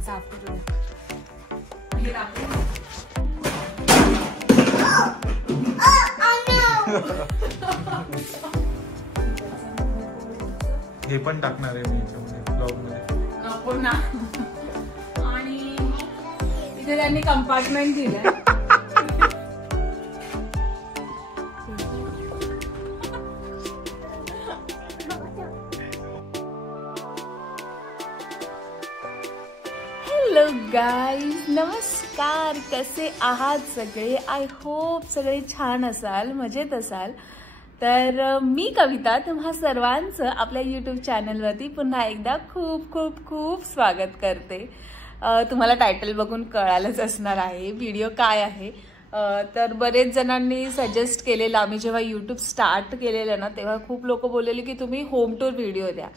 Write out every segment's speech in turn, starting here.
आधी साफ करूया हे दाखव हे पण टाकणार आहे मी याच्यामध्ये ब्लॉग मध्ये नको ना आणि इथे त्यांनी कंपार्टमेंट दिलंय हॅलो गाईज नमस्कार कसे आहात सगळे आय होप सगळे छान असाल मजेत असाल तर मी कविता तुम्हा सर्वांचं आपल्या यूट्यूब चॅनलवरती पुन्हा एकदा खूप खूप खूप स्वागत करते तुम्हाला टायटल बघून कळालंच असणार आहे व्हिडिओ काय आहे तर बरेच जणांनी सजेस्ट केलेलं आम्ही जेव्हा यूट्यूब स्टार्ट केलेलं ना तेव्हा खूप लोक बोललेले की तुम्ही होम टूर व्हिडिओ द्या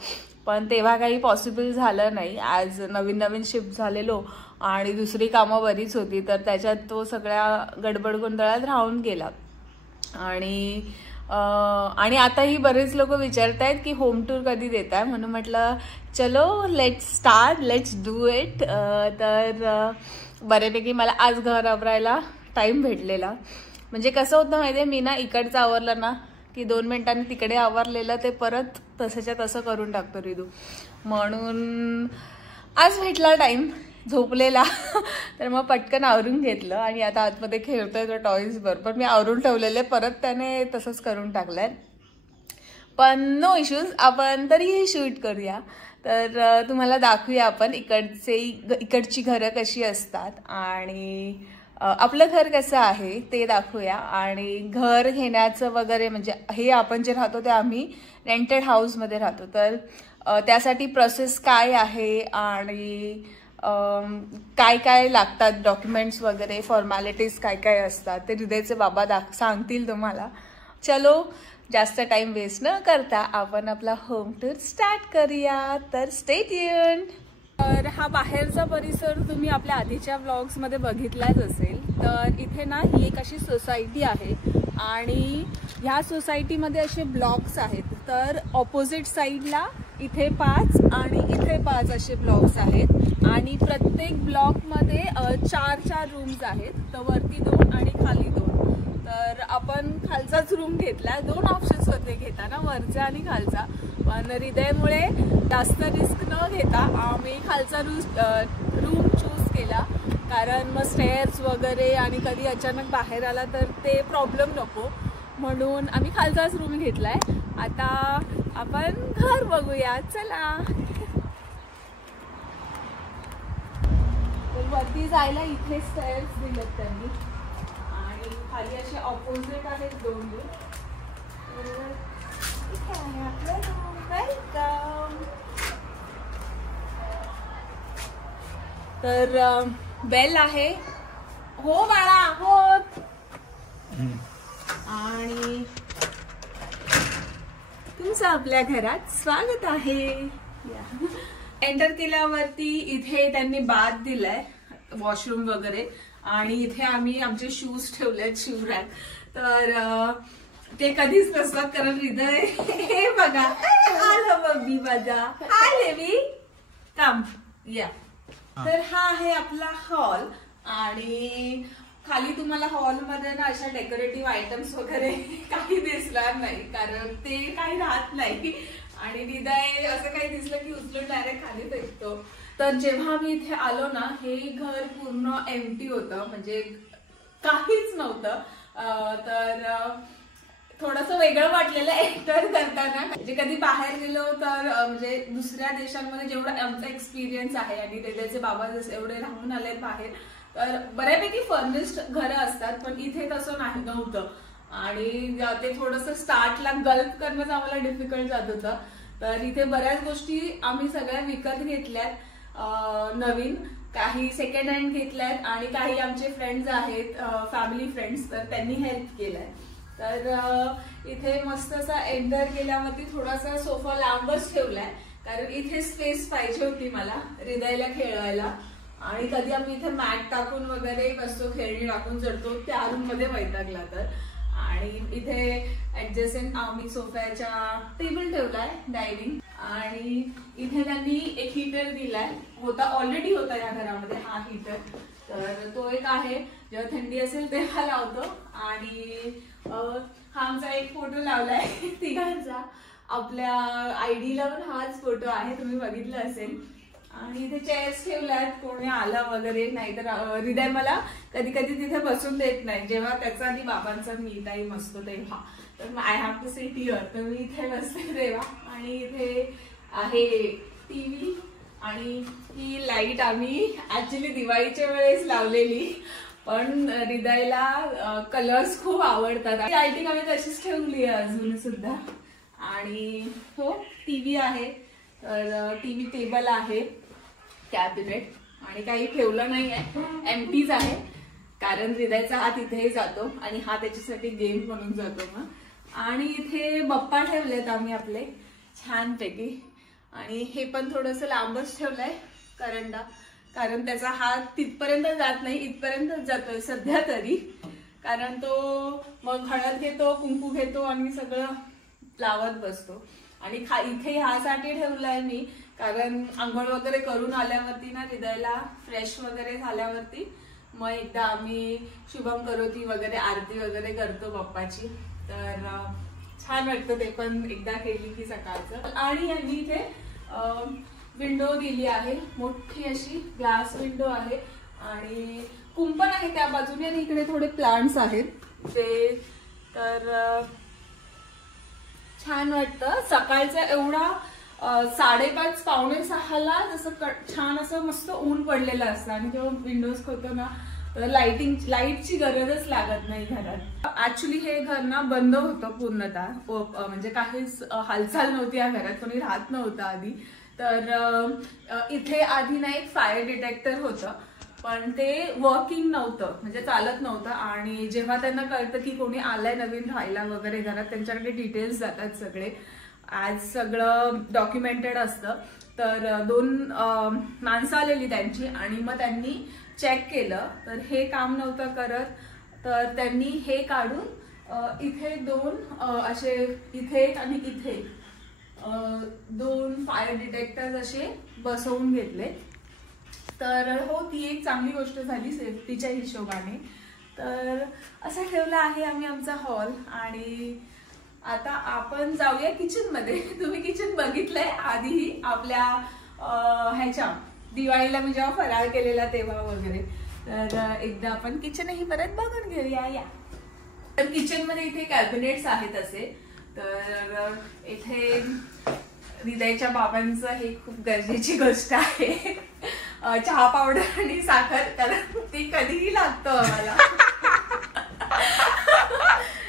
पण तेव्हा काही पॉसिबल झालं नाही आज नवीन शिफ्ट झालेलो आणि दुसरी कामं बरीच होती तर त्याच्यात तो सगळ्या गडबड गोंधळात राहून गेला आणि आताही बरेच लोक विचारतायत की होम टूर कधी देताय म्हणून म्हटलं चलो let's start let's do it तर बऱ्यापैकी मला आज घर आवरायला टाइम भेटलेला म्हणजे कसं होतं माहितीये मी ना इकडचं आवरलं ना की 2 मिनिटांनी तिकडे आवरलेलं ते परत तसंच्या तसं करून टाकतो रिदू म्हणून आज भेटला टाइम झोपलेला तर मग पटकन आवरून घेतलं आणि आता आतमध्ये खेळतोय तो टॉयज बरोबर मी आवरून ठेवलेले परत त्याने तसंच करून टाकलंय पण नो इश्यूज आपण तरीही शूट करूया तर तुम्हाला दाखवूया आपण इकडची घरं कशी असतात आणि आपलं घर कसं आहे ते दाखवूया आणि घर घेण्याचं वगैरे म्हणजे हे आपण जे राहतो ते आम्ही रेंटेड हाऊसमध्ये राहतो तर त्यासाठी प्रोसेस काय आहे आणि काय काय लागतात डॉक्युमेंट्स वगैरे फॉर्मॅलिटीज काय काय असतात ते हृदयचे बाबा सांगतील तुम्हाला चलो जास्त टाइम वेस्ट न करता आपण आपला होम टूर स्टार्ट करूया तर स्टे ट्यून्ड तर हा बाहेरचा परिसर तुम्ही आपल्या आधीच्या व्लॉग्समध्ये बघितलाच असेल तर इथे ना ही एक अशी सोसायटी आहे आणि ह्या सोसायटीमध्ये असे ब्लॉक्स आहेत तर ऑपोजिट साईडला इथे 5 आणि इथे 5 असे ब्लॉक्स आहेत आणि प्रत्येक ब्लॉकमध्ये 4 रूम्स आहेत तर वरती 2 आणि खाली 2 तर आपण खालचाच रूम घेतला 2 ऑप्शन्स होते घेताना वरचा आणि खालचा पण हृदयमुळे जास्त रिस्क न घेता आम्ही खालचा रूम चूज केला कारण मग स्टेअर्स वगैरे आणि कधी अचानक बाहेर आला तर ते प्रॉब्लेम नको म्हणून आम्ही खालचाच रूम घेतलाय आता आपण घर बघूया चला तर वरती जायला इथे स्टेअर्स दिलेत त्यांनी आणि खाली असे ऑपोजिट आहेत 2 रूम इथे आहे आपलं रूम वेलकम तर बेल आहे हो बाळा हो आणि तुमचं आपल्या घरात स्वागत आहे एंटर केल्यावरती इथे त्यांनी बाथ दिलाय वॉशरूम वगैरे आणि इथे आम्ही आमचे शूज ठेवलेत शू रॅक तर ते कधीच नसतात कारण हृदय हे बघा आलं बघी माझा आले मी काम या तर हा आहे आपला हॉल आणि खाली तुम्हाला हॉलमध्ये ना अशा डेकोरेटिव्ह आयटम्स वगैरे काही दिसणार नाही कारण ते काही राहत नाही आणि हृदय असं काही दिसलं की उचलून डायरेक्ट खाली फेकतो तर जेव्हा मी इथे आलो ना हे घर पूर्ण एम्प्टी होतं म्हणजे काहीच नव्हतं तर थोडंसं वेगळं वाटलेलं एंटर करताना म्हणजे कधी बाहेर गेलो तर म्हणजे दुसऱ्या देशांमध्ये जेवढा आमचा एक्सपिरियन्स आहे आणि हृदयचे बाबा जसे एवढे राहून आलेत बाहेर तर बऱ्यापैकी फर्निश्ड घरं असतात पण इथे तसं नव्हतं आणि ते थोडंसं स्टार्टला गल्फ करणं आम्हाला डिफिकल्ट जात होतं तर इथे बऱ्याच गोष्टी आम्ही सगळ्या विकत घेतल्यात नवीन काही सेकंड हँड घेतल्यात आणि काही आमचे फ्रेंड्स आहेत फॅमिली फ्रेंड्स तर त्यांनी हेल्प केलंय तर इथे मस्त असा एंटर केल्यावरती थोडासा सोफा लांबच ठेवलाय कारण इथे स्पेस पाहिजे होती मला हृदयला खेळवायला आणि कधी आम्ही इथे मॅट टाकून वगैरे बसतो खेळणी टाकून चढतो त्या रूम मध्ये वैतागला तर आणि इथे ऍडजस्टंट आम्ही सोफ्याच्या टेबल ठेवलाय डायनिंग आणि इथे त्यांनी एक हीटर दिलाय, ऑलरेडी होता या घरामध्ये हा हीटर, तर तो एक आहे, जेव्हा थंडी असेल तेव्हा लावतो. आणि हा आमचा एक फोटो लावलाय तिघांचा, आपल्या आयडीला पण हाच फोटो आहे, तुम्ही बघितलं असेल. आणि इथे चेअर्स ठेवल्यात, कोणी आलं वगैरे नाही तर हृदय मला कधी कधी तिथे बसून देत नाही, जेव्हा त्याचा आणि बाबांचा मी टाईम असतो तेव्हा, तर I have to sit here, तर मी इथे बसते तेव्हा. आणि इथे आहे टीव्ही, आणि ही लाईट आम्ही ऍक्च्युली दिवाळीच्या वेळेस लावलेली, पण हृदयला कलर्स खूप आवडतात, लाईटिंग आम्ही तशीच ठेवली आहे अजून सुद्धा. आणि हो टीव्ही आहे, तर टीव्ही टेबल आहे, कॅबिनेट, आणि काही ठेवलं नाही आहे, एम्प्टीज आहे, कारण हृदयचा हात इथेही जातो आणि हा त्याच्यासाठी गेम म्हणून जातो मग. आणि इथे बप्पा ठेवलेत आम्ही आपले छानपैकी, आणि हे पण थोडस लांबच ठेवलंय करंडा, कारण त्याचा हात तिथपर्यंत जात नाही, इथपर्यंतच जातोय सध्या तरी, कारण तो मग हळद घेतो, कुंकू घेतो आणि सगळं लावत बसतो. आणि इथे ह्यासाठी ठेवलाय मी, कारण आंघोळ वगैरे करून आल्यावरती ना हृदयला फ्रेश वगैरे झाल्यावरती मग एकदा आम्ही शुभम करोती वगैरे आरती वगैरे करतो बाप्पाची, तर छान वाटतं ते पण एकदा केली की सकाळचं. आणि यांनी इथे विंडो दिली आहे, मोठी अशी ग्लास विंडो आहे, आणि कुंपण आहे त्या बाजूने, आणि इकडे थोडे प्लांट्स आहेत ते, तर छान वाटतं. सकाळचा एवढा 5:30 पावणे 6ला जसं छान असं मस्त ऊन पडलेलं असतं, आणि जेव्हा विंडोज खोलतो ना तर लाईटची गरजच लागत नाही घरात. ऍक्च्युली हे घर ना बंद होतं पूर्णतः, म्हणजे काहीच हालचाल नव्हती या घरात, कोणी राहत नव्हतं आधी. तर इथे आधी ना एक फायर डिटेक्टर होतं, पण ते वर्किंग नव्हतं, म्हणजे चालत नव्हतं. आणि जेव्हा त्यांना कळतं की कोणी आलंय नवीन राहायला वगैरे घरात, त्यांच्याकडे डिटेल्स जातात सगळे, आज सगळं डॉक्युमेंटेड असतं. तर 2 माणसं आलेली त्यांची, आणि मग त्यांनी चेक केलं तर हे काम नव्हतं करत, तर त्यांनी हे काढून इथे 2 असे, इथे आणि इथे 2 फायर डिटेक्टर्स असे बसवून घेतले. तर हो, ती एक चांगली गोष्ट झाली सेफ्टीच्या हिशोबाने. तर असं ठेवलं आहे आम्ही आमचा हॉल. आणि आता आपण जाऊया किचन मध्ये. तुम्ही किचन बघितलंय आधीही आपल्या ह्याच्या दिवाळीला मी जेव्हा फराळ केलेला तेव्हा वगैरे, तर एकदा आपण किचनही परत बघून घेऊया या. तर किचन मध्ये इथे कॅबिनेट्स आहेत असे, तर इथे हृदयच्या बाबांचं हे खूप गरजेची गोष्ट आहे, चहा पावडर आणि साखर, कारण ती कधीही लागतं आम्हाला.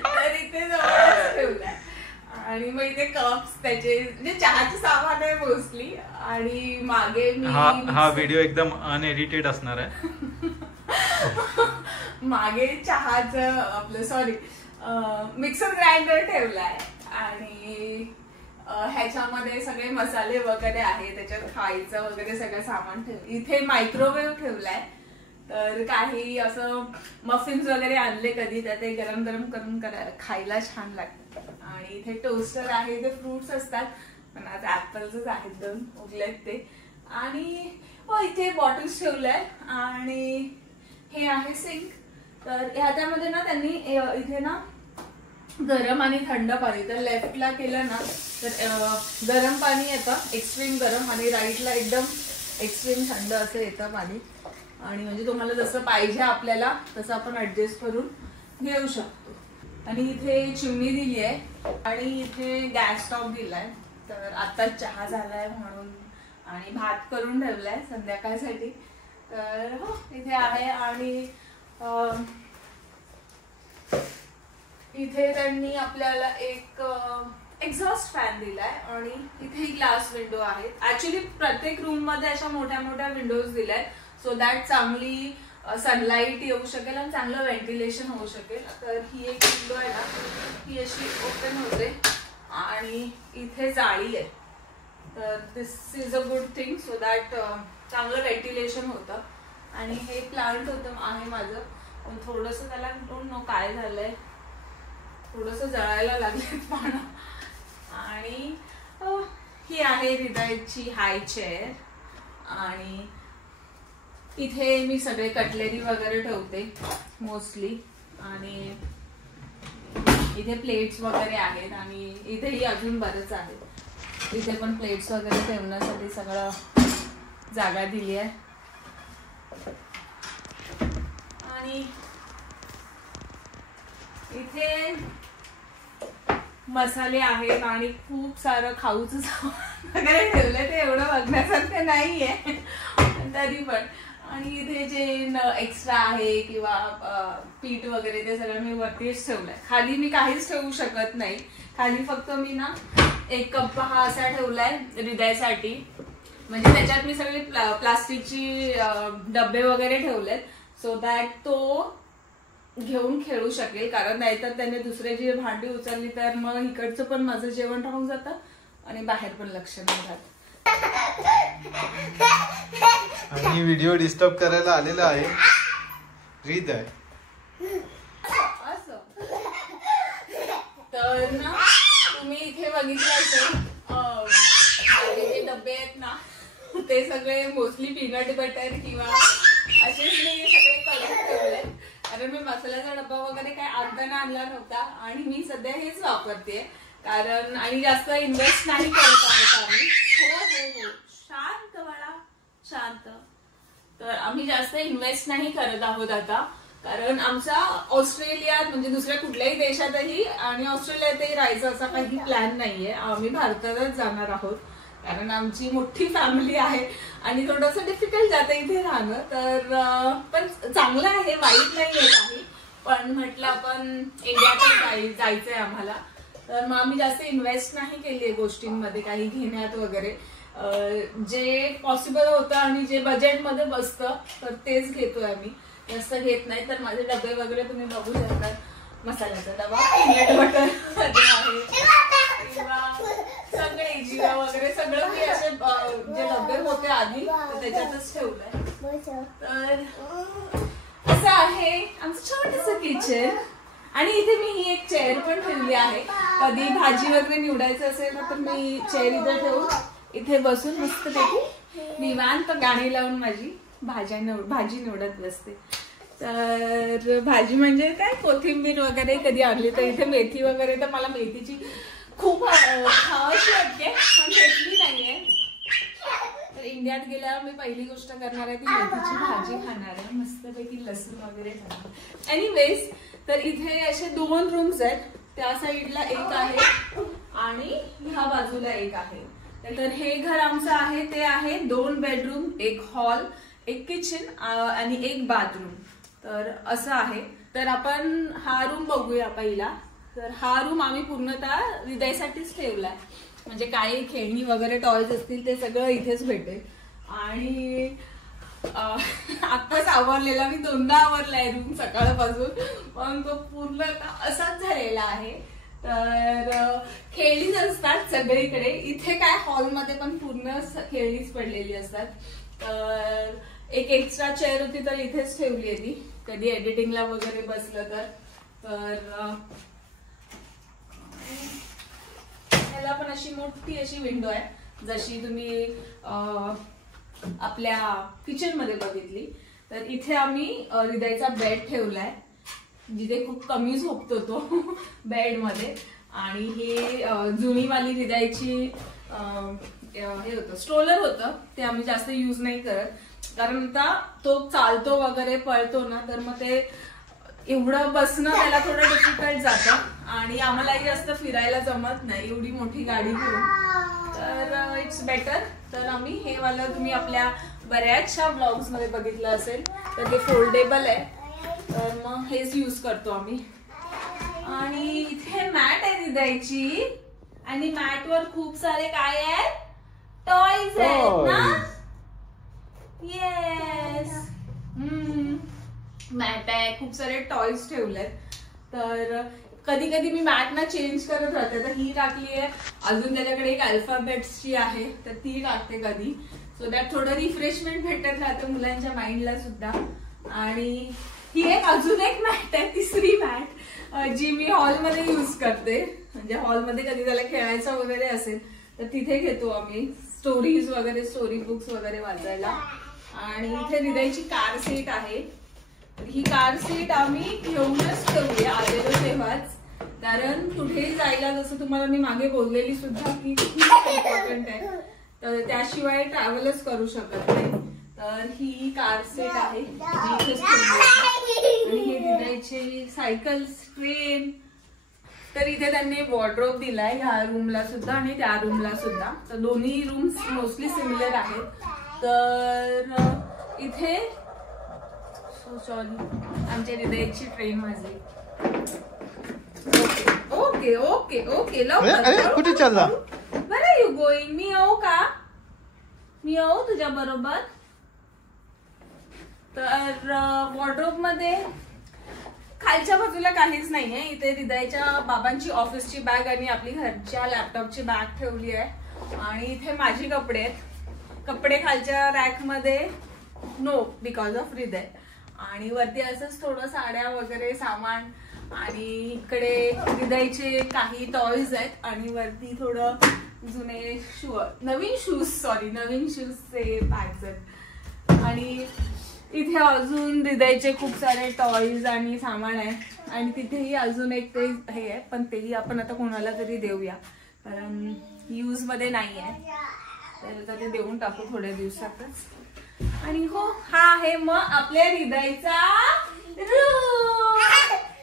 तर इथे जवळच ठेवलंय. आणि मग इथे कप्स, त्याचे म्हणजे चहाचे सामान आहे मोस्टली. आणि मागे मी हा व्हिडिओ एकदम अनएडिटेड असणार आहे. मागे चहाचं आपलं मिक्सर ग्राइंडर ठेवलाय, आणि ह्याच्यामध्ये सगळे मसाले वगैरे आहे, त्याच्यात खायचं वगैरे सगळं सामान ठेवलं. इथे मायक्रोवेव्ह ठेवलाय, तर काही असं मफिन्स वगैरे आणले कधी, तर ते गरम गरम करून खायला छान लागतं. आणि इथे टोस्टर आहे, इथे फ्रुट्स असतात, पण आज ऍपल्सच आहेत 2 उगलेत ते. आणि हो, इथे बॉटल्स ठेवलंय. आणि हे आहे सिंक. तर ह्याच्यामध्ये ना त्यांनी इथे ना गरम आणि थंड पाणी, तर लेफ्टला केलं ना तर गरम पाणी येतं एक्स्ट्रीम गरम, आणि राईटला एकदम एक्स्ट्रीम थंड असं येतं पाणी. आणि म्हणजे तुम्हाला जसं पाहिजे आपल्याला तसं आपण ऍडजस्ट करून घेऊ शकतो. आणि इथे चिमणी दिली आहे, आणि इथे गॅस स्टॉप दिलाय, तर आताच चहा झालाय म्हणून, आणि भात करून ठेवलाय संध्याकाळसाठी. तर हो, इथे आहे. आणि इथे त्यांनी आपल्याला एक एक्झॉस्ट फॅन दिलाय, आणि इथे ग्लास विंडो आहे. ऍक्च्युली प्रत्येक रूम मध्ये अशा मोठ्या मोठ्या विंडोज दिल्या, सो दॅट चांगली सनलाईट येऊ शकेल आणि चांगलं व्हेंटिलेशन होऊ शकेल. तर ही एक विंडो आहे ना, ही अशी ओपन होते, आणि इथे जाळी आहे, तर this is a good thing, so that चांगलं व्हेंटिलेशन होतं. आणि हे प्लांट होतं आहे माझं, पण थोडंसं त्याला डोंट नो काय झालंय, थोडंसं जळायला लागलंय पानं. आणि ही आहे हृदयची हाय चेअर आणि इथे मी सगळे कटलेरी वगैरे ठेवते मोस्टली आणि इथे प्लेट्स वगैरे आहेत आणि इथेही अजून बरेच आहेत. इथे पण प्लेट्स वगैरे ठेवण्यासाठी सगळं जागा दिली आहे आणि इथे मसाले आहेत आणि खूप सारं खाऊचं सामान वगैरे ठेवलंय. ते एवढं बघण्यासारखं नाहीये तरी पण. आणि इथे जे एक्स्ट्रा आहे किंवा पीठ वगैरे ते सगळं मी वरतीच ठेवलंय. खाली मी काहीच ठेवू शकत नाही. खाली फक्त मी ना 1 कप हा असा ठेवलाय हृदयासाठी. म्हणजे त्याच्यात मी सगळे प्लास्टिकची डबे वगैरे ठेवलेत सो दॅट तो घेऊन खेळू शकेल. कारण नाहीतर त्याने दुसरे जी भांडी उचलली तर मग इकडचं पण माझं जेवण राहून जातं आणि बाहेर पण लक्ष नाही राहत. आणि व्हिडिओ डिस्टर्ब करायला आलेला आहे हृदय. असं तर ना तुम्ही इथे बघितलं असेल जे डबे आहेत ना ते सगळे मोस्टली पीनट बटर किंवा असेच मी सगळे करून ठेवले. कारण मी मसाल्याचा डब्बा वगैरे काय आणताना आणला नव्हता आणि मी सध्या हेच वापरते. कारण आणि जास्त इन्व्हेस्ट नाही करत आहोत आम्ही. हो हो हो शांत बाळा शांत. तर आम्ही जास्त इन्व्हेस्ट नाही करत आहोत आता. कारण आमचा ऑस्ट्रेलियात म्हणजे दुसऱ्या कुठल्याही देशातही आणि ऑस्ट्रेलियातही राहायचं असा काही प्लॅन नाहीये. आम्ही भारतातच जाणार आहोत कारण आमची मोठी फॅमिली आहे आणि थोडंसं डिफिकल्ट जातं इथे राहणं. तर पण चांगलं आहे, वाईट नाहीये काही. पण म्हटलं आपण इंडियातच जायचंय आम्हाला. तर मग आम्ही जास्त इन्व्हेस्ट नाही केली गोष्टींमध्ये काही घेण्यात वगैरे. जे पॉसिबल होतं आणि जे बजेटमध्ये बसतं तर तेच घेतोय आम्ही. जास्त घेत नाही. तर माझे डबे वगैरे तुम्ही बघू शकता. मसाल्याचा डबा पीनट बटर मध्ये आहे किंवा सगळे जिरा वगैरे सगळं मी असे जे डबे होते आधी तर त्याच्यातच ठेवलंय. तर असं आहे आमचं छोटंसं किचन. आणि इथे मी ही एक चेअर पण ठेवली आहे. कधी भाजी वगैरे निवडायचं असेल तर मी चेअर इथे ठेवून इथे बसून मस्तपैकी निवांत गाणी लावून माझी भाजी निवडत बसते. तर भाजी म्हणजे काय कोथिंबीर वगैरे कधी आणली तर इथे मेथी वगैरे तर मला मेथीची खूप खावाशी वाटते पण घेतली नाहीये. तर इंडियात गेल्यावर मी पहिली गोष्ट करणार आहे ती मेथीची भाजी खाणार आहे मस्तपैकी लसूण वगैरे खाणार. एनिवेज तर इथे असे 2 रूम्स आहेत. त्या साईडला एक आहे आणि ह्या बाजूला एक आहे. तर हे घर आमचं आहे ते आहे 2 बेडरूम 1 हॉल 1 किचन आणि 1 बाथरूम. तर असं आहे. तर आपण हा रूम बघूया पहिला. तर हा रूम आम्ही पूर्णतः हृदयासाठीच ठेवलाय. म्हणजे काही खेळणी वगैरे टॉयज असतील ते सगळं इथेच भेटेल. आणि आत्ताच आवरलेला मी 2दा आवरलाय रूम सकाळपासून पण तो पूर्ण असाच झालेला आहे. तर खेळणीच असतात सगळीकडे. इथे काय हॉलमध्ये पण पूर्ण खेळणीच पडलेली असतात. तर एक एक्स्ट्रा चेअर होती तर इथेच ठेवली आहे ती कधी एडिटिंगला वगैरे बसलं तर. त्याला पण अशी मोठी अशी विंडो आहे जशी तुम्ही आपल्या किचन मध्ये बघितली. तर इथे आम्ही हृदयचा बेड ठेवलाय जिथे खूप कमी झोपतो तो बेड मध्ये. आणि हे जुनीवाली हृदयाची हे होतं स्ट्रोलर होतं ते आम्ही जास्त यूज नाही करत कारण आता तो चालतो वगैरे पळतो ना तर मग ते एवढं बसणं त्याला थोडं डिफिकल्ट जातं आणि आम्हालाही जास्त फिरायला जमत नाही एवढी मोठी गाडी घेऊन. तर इट्स बेटर. तर आम्ही हे वाला तुम्ही आपल्या बऱ्याचशा ब्लॉग्स मध्ये बघितलं असेल तर ते फोल्डेबल आहे. तर मग हेच यूज करतो आम्ही. आणि इथे मॅट आहे हृदयाची आणि मॅट वर खूप सारे काय आहेत टॉयज आहेत ना. येस मॅट आहे खूप सारे टॉयज ठेवलेत. तर कधी कधी मी मॅट ना चेंज करत राहते. तर ही टाकली आहे अजून त्याच्याकडे एक अल्फाबेट्सची आहे तर ती टाकते कधी सो दॅट थोडं रिफ्रेशमेंट भेटत राहतं मुलांच्या माइंडला सुद्धा. आणि ही एक अजून एक मॅट आहे 3री मॅट जी मी हॉलमध्ये यूज करते. म्हणजे हॉलमध्ये कधी त्याला खेळायचं वगैरे असेल तर तिथे घेतो आम्ही स्टोरीज वगैरे, स्टोरी बुक्स वगैरे वाचायला. आणि इथे हृदयची कार सीट आहे. ही कार सीट आम्ही घेऊनच ठेवली आलेलो तेव्हाच, कारण कुठेही जायला, जसं तुम्हाला मी मागे बोललेली सुद्धा की खूप इम्पॉर्टंट आहे, तर त्याशिवाय ट्रॅव्हलच करू शकत नाही. तर ही कार सीट आहे, आणि हे हृदयची सायकल्स, ट्रेन. तर इथे त्यांनी वॉर्डरोब दिलाय ह्या रूमला सुद्धा आणि त्या रूमला सुद्धा. तर दोन्ही रूम्स मोस्टली सिमिलर आहेत. तर इथे सॉरी आमच्या हृदयची ट्रेन माझी. ओके ओके ओके कुठे चालला? बरं यू गोईंग? मी येऊ का? मी येऊ तुझ्या बरोबर? तर वॉर्डरोब मध्ये खालच्या बाजूला काहीच नाहीये. इथे हृदयच्या बाबांची ऑफिसची बॅग आणि आपली घरच्या लॅपटॉपची बॅग ठेवली आहे. आणि इथे माझी कपडे आहेत. कपडे खालच्या रॅक मध्ये नो, बिकॉज ऑफ हृदय. आणि वरती असंच थोडं साड्या वगैरे सामान. आणि इकडे हृदयचे काही टॉयज आहेत आणि वरती थोडं जुने नवीन शूजचे बॅग्स आहेत. आणि इथे अजून हृदयचे खूप सारे टॉयज आणि सामान आहे. आणि तिथेही अजून एक ते हे आहे, पण तेही आपण आता कोणाला तरी देऊया, कारण यूज मध्ये नाही आहे. तर आता ते देऊन टाकू थोड्या दिवसातच. आणि हो, हा आहे मग आपल्या हृदयचा room.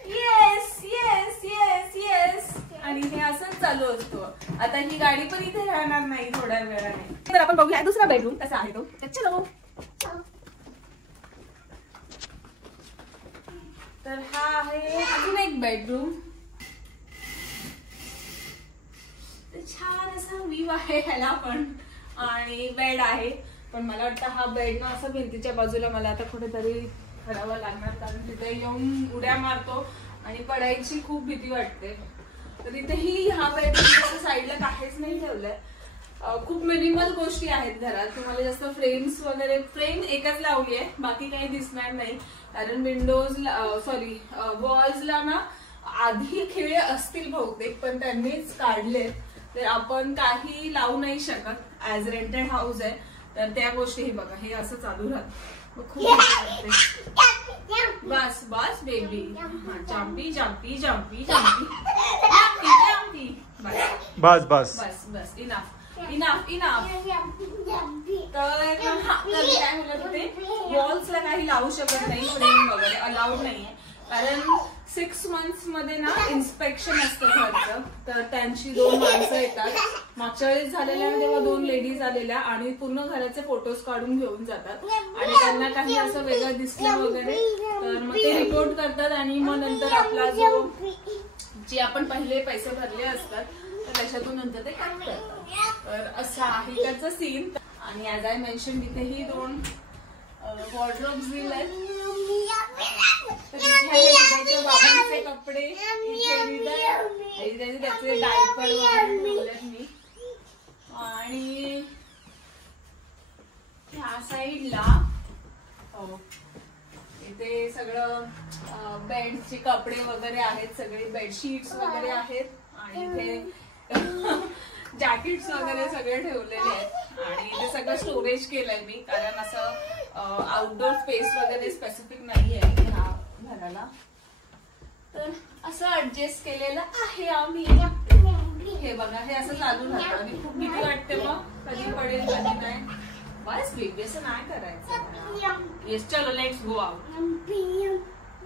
Yes yes yes yes. आणि हे असंच चालू असतं. आता ही गाडी पण इथे राहणार नाही थोड्या वेळाने. तर आपण बघूया दुसरा बेडरूम कसा आहे तो. चलो. तर हा आहे अजून एक बेडरूम. छान असा व्ह्यू आहे ह्याला पण. आणि बेड आहे, पण मला वाटतं हा बेड ना असं भिंतीच्या बाजूला मला आता कुठेतरी करावं लागणार, कारण तिथे येऊन उड्या मारतो आणि पडायची खूप भीती वाटते. तर इथेही हा बेडरूम साईडला काहीच नाही ठेवलंय. खूप मिनिमल गोष्टी आहेत घरात. तुम्हाला जास्त फ्रेम्स वगैरे, फ्रेम एकच लावली आहे, बाकी काही दिसणार नाही. कारण वॉल्सला ना आधी खिळे असतील बहुतेक, पण त्यांनीच काढले. तर आपण काही लावू नाही शकत. ऍज रेंटेड हाऊस आहे, तर त्या गोष्टी बघा, हे असं चालू राहत. खूप बस बस baby, jumpy jumpy jumpy jumpy jumpy. बस बस बस बस इनफ इनफ इनफ. तर काय म्हणत होते, वॉल्सला काही लावू शकत नाही, फ्रेम वगैरे अलाउड नाहीये. कारण 6 months मध्ये ना इन्स्पेक्शन असतं घरचं. तर त्यांची 2 माणसं येतात. मागच्या वेळेस झालेल्या तेव्हा 2 लेडीज आलेल्या आणि पूर्ण घराचे फोटोज काढून घेऊन जातात. आणि त्यांना काही असं वेगळं दिसलं वगैरे तर मग ते रिपोर्ट करतात. आणि मग नंतर आपला जे आपण पहिले पैसे भरले असतात तर त्याच्यातून नंतर ते कट करतात. तर असं आहे त्याचं सीन. आणि ऍज आय मेन्शन इथेही 2 वॉर्डरोब्स दिले. बाबांचे कपडे, त्याचे डायपर वगैरे मी. आणि ह्या साईडला इथे सगळं बेडचे कपडे वगैरे आहेत, सगळे बेडशीट्स वगैरे आहेत. आणि इथे जॅकेट्स वगैरे सगळे ठेवलेले आहेत. आणि इथे सगळं स्टोरेज केलंय मी, कारण असं आउटडोर स्पेस वगैरे स्पेसिफिक नाही आहे ह्या घराला. तर असं ऍडजस्ट केलेलं आहे आम्ही. हे बघा, हे असं चालू राहतं आणि खूप भीती वाटते मग कधी पडेल कधी नाही. बस बेबी असं नाही करायचं. येस चलो लेट्स गो आउट.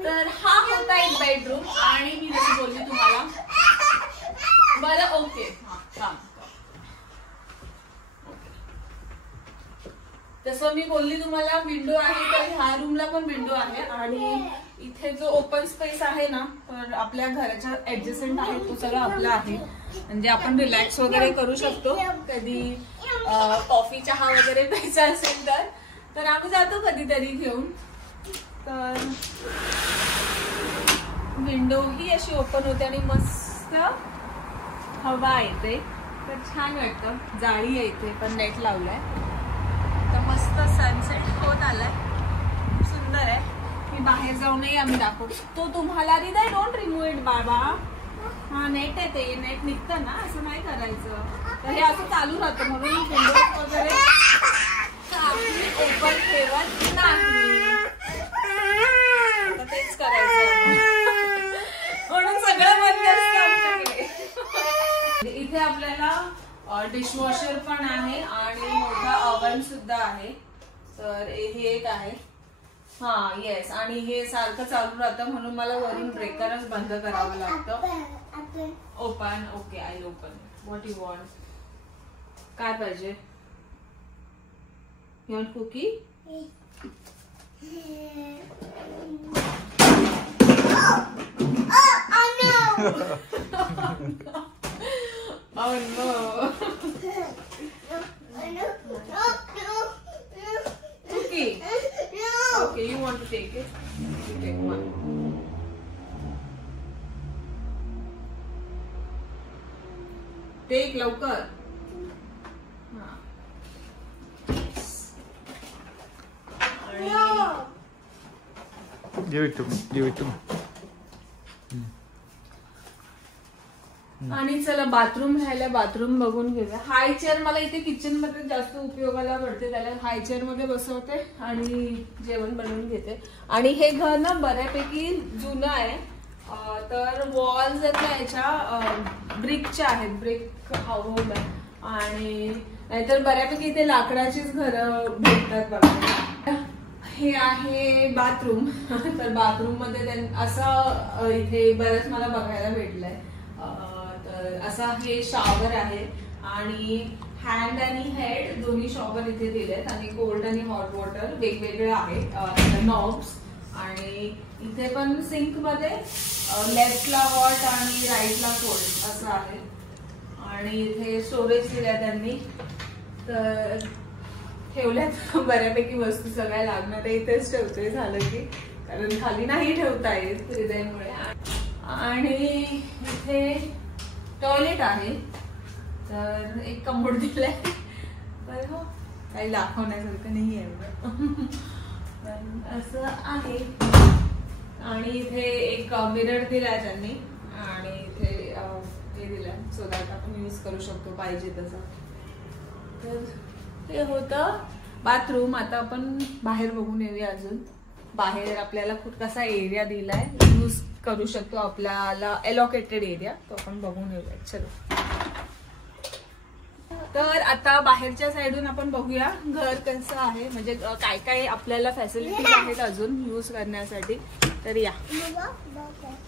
तर हा होता एक बेडरूम. आणि मी जशी बोलली तुम्हाला, बरं ओके थांब. जसं मी बोलली तुम्हाला विंडो आहे, तर ह्या रूमला पण विंडो आहे. आणि इथे जो ओपन स्पेस आहे ना, तर आपल्या घराच्या ऍडजस्टंट आहे, तो सगळं आपला आहे. म्हणजे आपण रिलॅक्स वगैरे करू शकतो. कधी कॉफी चहा वगैरे प्यायचा असेल तर आम्ही जातो कधीतरी घेऊन. तर विंडो ही अशी ओपन होते आणि मस्त हवा येते, तर छान वाटतं. जाळी आहे इथे पण नेट लावलाय, तर मस्त सनसेट होत आलाय, सुंदर आहे. मी बाहेर जाऊनही आम्ही दाखवतो तो तुम्हाला. हृदय डोंट रिमूव्ह इट बाबा. हा नेट आहे, ते नेट निघतं ना, असं नाही करायचं. तर हे असं चालू राहतं म्हणून विंडोज वगैरे ओपन ठेवत नाही. तेच करायचं म्हणून सगळं बंद असतं आमच्याकडे. इथे आपल्याला डिशवॉशर पण आहे आणि मोठा ओव्हन सुद्धा आहे. तर हे एक आहे. हा येस, आणि हे सारखं चालू राहतं म्हणून मला वरून ब्रेकरच बंद करावं लागतं. Open. Okay, I open. What you want? काय पाहिजे? You want cookie? Oh no. Cookie. Okay, you want to take it? You take one. Take लवकर. Give it to me. Give it to me. आणि चला bathroom राहिला, bathroom बघून घेऊया. हाय chair मला इथे किचन मध्ये जास्त उपयोगाला पडते, त्याला हाय चेअर मध्ये बसवते आणि जेवण बनवून घेते. आणि हे घर ना बऱ्यापैकी जुनं आहे. तर वॉल्स आहेत ना याच्या ब्रिकच्या आहेत, ब्रिक हाऊस आहे. आणि नाहीतर बऱ्यापैकी इथे लाकडाचीच घरं भेटतात बघा. हे आहे बाथरूम. तर बाथरूम मध्ये असं इथे बरंच मला बघायला भेटलंय. असा हे शॉवर आहे आणि हँड आणि हेड दोन्ही शॉवर इथे दिलेत आणि कोल्ड आणि हॉट वॉटर वेगवेगळे आहेत नॉब्स. आणि इथे पण सिंक मध्ये लेफ्टला हॉट आणि राईटला कोल्ड असं आहे. आणि इथे स्टोरेज दिलाय त्यांनी. तर ठेवल्यात बऱ्यापैकी वस्तू, सगळ्या लागणार इथेच ठेवते झालं की, कारण खाली नाही ठेवता येत हृदयमुळे. आणि इथे टॉयलेट आहे. तर एक कमोड दिलाय. तर हो, काही दाखवण्यासारखं नाही आहे असं आहे. आणि इथे एक मिरर दिलाय त्यांनी आणि इथे हे दिलाय सो दॅट आपण यूज करू शकतो पाहिजे तसं. तर हे होतं बाथरूम. आता आपण बाहेर बघून येऊया. अजून बाहेर आपल्याला खूप कसा एरिया दिलाय, यूज करू शकतो आपल्याला एलोकेटेड एरिया, तो आपण बघून येऊया. चलो, तर आता बाहेरच्या साईडून आपण बघूया घर कसं आहे, म्हणजे काय काय आपल्याला फॅसिलिटीज आहेत अजून यूज करण्यासाठी. तर या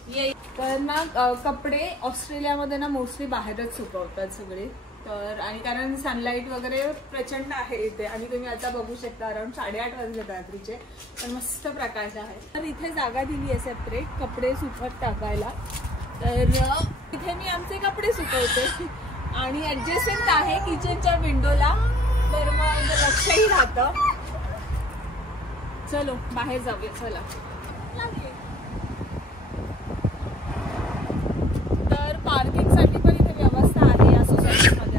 ये. तर ना कपडे ऑस्ट्रेलियामध्ये ना मोस्टली बाहेरच सुकवतात सगळे. तर आणि कारण सनलाईट वगैरे प्रचंड आहे इथे. आणि तुम्ही आता बघू शकता अराउंड 8:30 वाजले रात्रीचे, तर मस्त प्रकाश आहे. तर इथे जागा दिली आहे सेपरेट कपडे सुकत टाकायला. तर इथे मी आमचे कपडे सुकवते आणि ऍडजस्टमेंट आहे किचनच्या विंडोला, तर मग लक्षही राहतं. चलो बाहेर जाऊया. चला. तर पार्किंगसाठी पण इथे व्यवस्था आहे या सोसायटीमध्ये.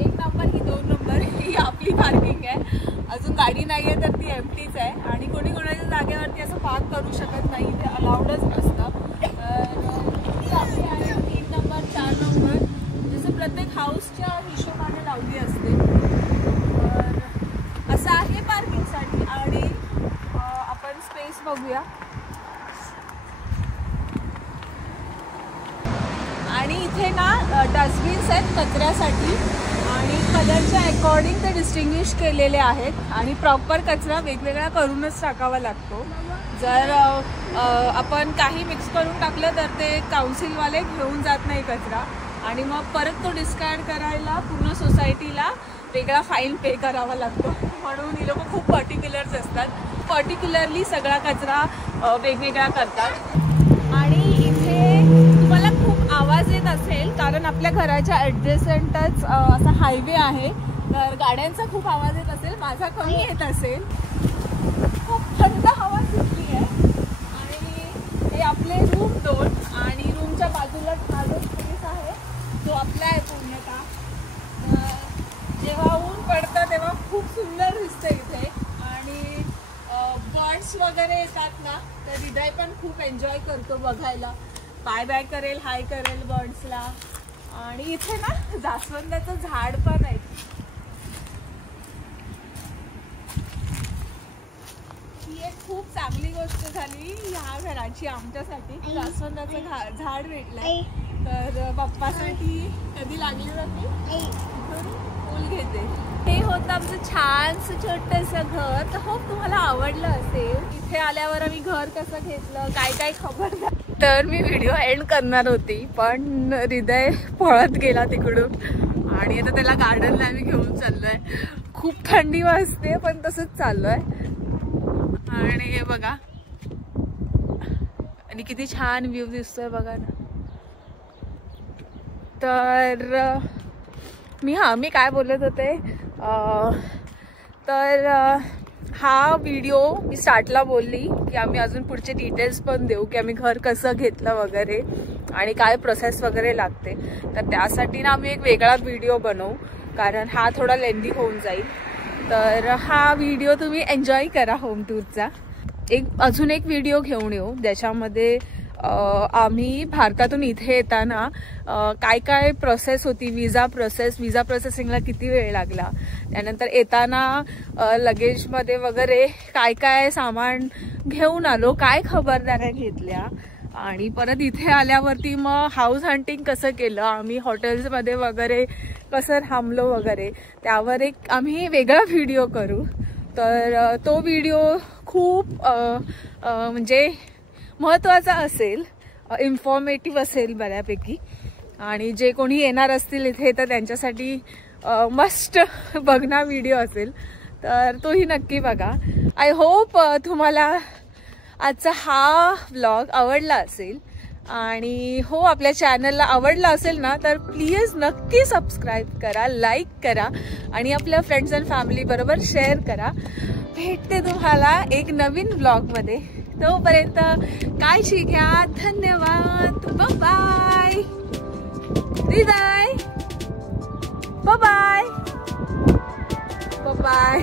एक नंबर ही 2 नंबर ही आपली पार्किंग आहे. अजून गाडी नाहीये तर ती एम्प्टीच आहे. आणि कोणी कोणाच्या जागेवरती असं पार्क करू शकत नाही, ते अलाउडच नसतं. तर आपली आहे 3 नंबर 4 नंबर, जसं प्रत्येक हाऊसच्या हिशोबाने लावली असते. तर असं आहे पार्किंगसाठी. आणि आपण स्पेस बघूया. आणि इथे ना डस्टबिन्स आहेत कचऱ्यासाठी आणि कलरच्या अकॉर्डिंग ते डिस्टिंग्विश केलेले आहेत. आणि प्रॉपर कचरा वेगवेगळा करूनच टाकावा लागतो. जर आपण काही मिक्स करून टाकलं तर ते काउन्सिलवाले घेऊन जात नाही कचरा, आणि मग परत तो डिस्कार्ड करायला पूर्ण सोसायटीला वेगळा फाईन पे करावा लागतो. म्हणून ही लोक खूप पर्टिक्युलर्स असतात, पर्टिक्युलरली सगळा कचरा वेगवेगळा करतात. आणि इथे तुम्हाला खूप आवाज येत असेल कारण आपल्या घराच्या ॲडजस्टंटच असा हायवे आहे, तर गाड्यांचा खूप आवाज येत असेल. माझा कमी येत असेल. खूप थंड हवा सुटली आहे. आणि हे आपले रूम 2 आणि रूमच्या बाजूला हा जो स्पेस आहे तो आपला आहे पूर्णतः. जेव्हा ऊन पडतं तेव्हा खूप सुंदर दिसतं इथे. आणि बर्ड्स वगैरे येतात ना, तर हृदय पण खूप एन्जॉय करतो बघायला. बाय बाय करेल, हाय करेल बर्ड्सला. आणि इथे ना जास्वंदाचं झाड पण आहे. ही एक खूप चांगली गोष्ट झाली ह्या घराची आमच्यासाठी. जास्वंदाचं झाड भेटलंय. तर पप्पासाठी कधी लागली जाते फुल घेते. हे होतं आमचं छानसं छोटंसं घर. तर होप तुम्हाला आवडलं असेल. इथे आल्यावर आम्ही घर कसं घेतलं काय काय खबर. तर मी व्हिडिओ एंड करणार होती पण हृदय पळत गेला तिकडून आणि आता त्याला गार्डनला आम्ही घेऊन चाललोय. खूप थंडी वाजते पण तसंच चाललोय. आणि हे बघा आणि किती छान व्ह्यू दिसतोय बघा ना. तर मी काय बोलत होते तर हा व्हिडिओ मी स्टार्टला बोलली की आम्ही अजून पुढचे डिटेल्स पण देऊ की आम्ही घर कसं घेतलं वगैरे आणि काय प्रोसेस वगैरे लागते. तर त्यासाठी ना आम्ही एक वेगळा व्हिडिओ बनवू कारण हा थोडा लेंदी होऊन जाईल. तर हा व्हिडिओ तुम्ही एन्जॉय करा होम टूरचा. अजून एक व्हिडिओ घेऊन येऊ ज्याच्यामध्ये आम्ही भारतातून इथे येताना काय काय प्रोसेस होती. विजा प्रोसेसिंगला किती वेळ लागला. त्यानंतर येताना लगेजमध्ये वगैरे काय काय सामान घेऊन आलो, काय खबरदाऱ्या घेतल्या आणि परत इथे आल्यावरती मग हाऊस हंटिंग कसं केलं आम्ही, हॉटेल्समध्ये वगैरे कसं थांबलो वगैरे, त्यावर एक आम्ही वेगळा व्हिडिओ करू. तर तो व्हिडिओ खूप म्हणजे महत्त्वाचा असेल, इन्फॉर्मेटिव्ह असेल बऱ्यापैकी. आणि जे कोणी येणार असतील इथे तर त्यांच्यासाठी मस्ट बघणार व्हिडिओ असेल. तर तोही नक्की बघा. आय होप तुम्हाला आजचा हा व्लॉग आवडला असेल. आणि हो आपल्या चॅनलला आवडला असेल ना तर प्लीज नक्की सबस्क्राईब करा, लाईक करा आणि आपल्या फ्रेंड्स अँड फॅमिली बरोबर शेअर करा. भेटते तुम्हाला एक नवीन व्लॉगमध्ये. तोपर्यंत काळजी घ्या. धन्यवाद. बाय हृदय. Bye bye.